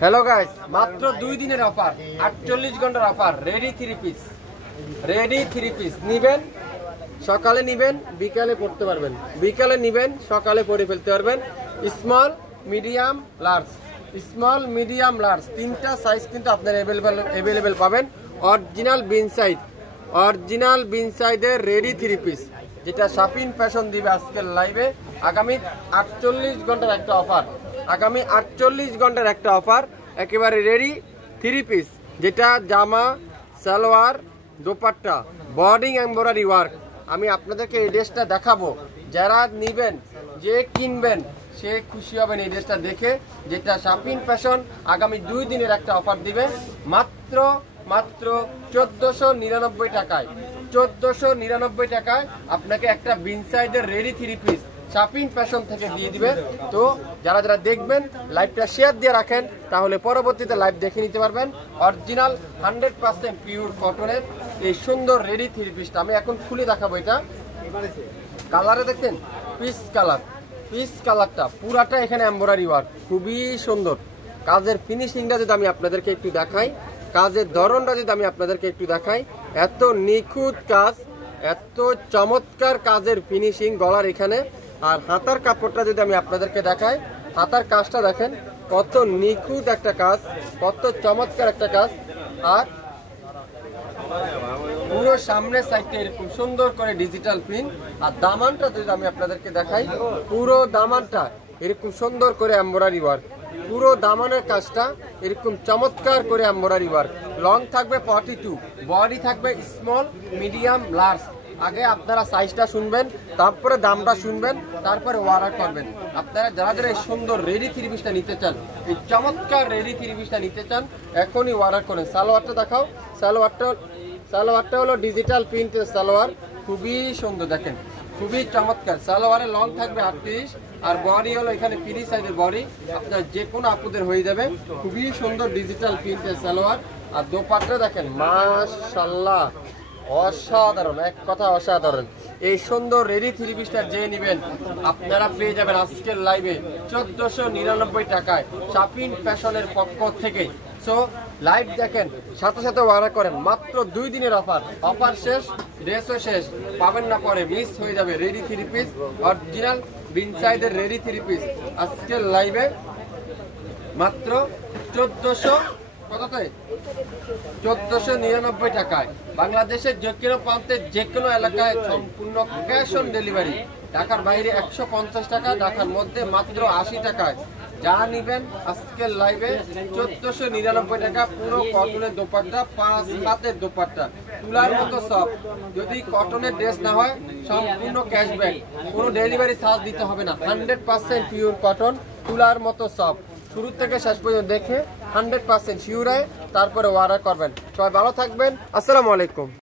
Hello guys, মাত্র 2 দিনের offer, 48 ঘন্টার অফার। রেডি 3 পিস নিবেন, সকালে নিবেন, বিকালে পড়তে পারবেন। বিকালে নিবেন, সকালে পরে ফেলতে পারবেন। স্মল, মিডিয়াম, লার্জ তিনটা সাইজ কিন্তু আপনারা अवेलेबल পাবেন। অরিজিনাল বিন সাইজের রেডি 3 পিস, যেটা শাপিন ফ্যাশন দিবে আজকের লাইভে। আগামী 48 ঘন্টার একটা অফার, একেবারে রেডি 3 পিস, যেটা জামা, সালোয়ার, দোপাট্টা, বডিং এমব্রয়ডারি ওয়ার্ক। আমি আপনাদেরকে এই ড্রেসটা দেখাবো, যারা নিবেন, যে কিনবেন, সে খুশি হবেন এই ড্রেসটা দেখে, যেটা শাপিন ফ্যাশন আগামী 2 দিনের একটা অফার দিবে মাত্র 1499 টাকায়। 1499 টাকায় আপনাকে একটা বিন সাইজের রেডি 3 পিস শাপিন ফ্যাশন থেকে দিয়ে দিবে। তো যারা দেখবেন, লাইভটা শেয়ার দিয়ে রাখেন, তাহলে পরবর্তীতে লাইভ দেখে নিতে পারবেন। অরিজিনাল 100% পিওর কটনের এই সুন্দর রেডি 3 পিসটা আমি এখন খুলে দেখাবো। এটা কালারে দেখেন, পিস কালারটা পুরাটা এখানে এমব্রয়ডারি ওয়ার্ক, খুবই সুন্দর। কাজের ফিনিশিংটা যদি আমি আপনাদেরকে একটু দেখাই, কাজের ধরনটা যদি আমি আপনাদেরকে একটু দেখাই, এত নিখুঁত কাজ, এত চমৎকার কাজের ফিনিশিং গলার এখানে। আর হাতার কাপড়টা যদি আমি আপনাদেরকে দেখাই, হাতার কাজটা দেখেন কত নিখুঁত একটা কাজ, কত চমৎকার একটা কাজ। আর পুরো সামনের সাইডটা এরকম সুন্দর করে ডিজিটাল প্রিন্ট। আর দামানটা যদি আমি আপনাদেরকে দেখাই, পুরো দামানটা এরকম সুন্দর করে এমব্রয়ডারি ওয়ার্ক। পুরো দামানের কাজটা এরকম চমৎকার করে এমব্রয়ডারি ওয়ার্ক। লং থাকবে 42, বডি থাকবে স্মল, মিডিয়াম, লার্জ। আগে আপনারা সাইজটা শুনবেন, তারপরে দামটা শুনবেন, তারপরে অর্ডার করবেন। আপনারা যারা এই সুন্দর রেডি 3 পিসটা নিতে চান, এই চমৎকার রেডি 3 পিসটা নিতে চান, এখনই অর্ডার করেন। সালোয়ারটা দেখাও। সালোয়ারটা হলো ডিজিটাল প্রিন্টের সালোয়ার, খুবই সুন্দর, দেখেন খুবই চমৎকার। সালোয়ারের লং থাকবে 38, আর বডি হলো এখানে ফ্রি সাইজের বডি, আপনার যে কোনো আপুদের হয়ে যাবে। খুবই সুন্দর ডিজিটাল প্রিন্টের সালোয়ার। আর দোপাট্টা দেখেন, মাশাআল্লাহ, অসাধারণ, এক কথা অসাধারণ। এই সুন্দর রেডি 3 পিসটা যে নেবেন, আপনারা পেয়ে যাবেন আজকের লাইভে 1499 টাকায় শাপিন ফ্যাশনের পক্ষ থেকে। সো লাইভ দেখেন, সাথে অর্ডার করেন। মাত্র 2 দিনের অফার শেষ, ড্রেসও শেষ, পাবেন না, পরে মিস হয়ে যাবে। রেডি 3 পিস, অরিজিনাল বিন সাইজের রেডি 3 পিস আজকের লাইভে মাত্র 1499 টাকায়। বাংলাদেশের যে কোনো প্রান্তে, যে কোনো এলাকায় সম্পূর্ণ ক্যাশ অন ডেলিভারি। ঢাকার বাইরে 150 টাকা, ঢাকার মধ্যে মাত্র 80 টাকায়। যা নিবেন আজকের লাইভে 1499 টাকা। পুরো কটনের দোপাট্টা, 5 হাতের দোপাট্টা, তুলার মতো সব। যদি কটনের ড্রেস না হয়, সম্পূর্ণ ক্যাশব্যাক, কোনো ডেলিভারি চার্জ দিতে হবে না। 100% পিওর কটন, তুলার মতো সব। শুরু থেকে শেষ পর্যন্ত দেখে 100% শিওর হয়ে তারপরে অর্ডার করবেন। সবাই ভালো থাকবেন, আসসালামু আলাইকুম।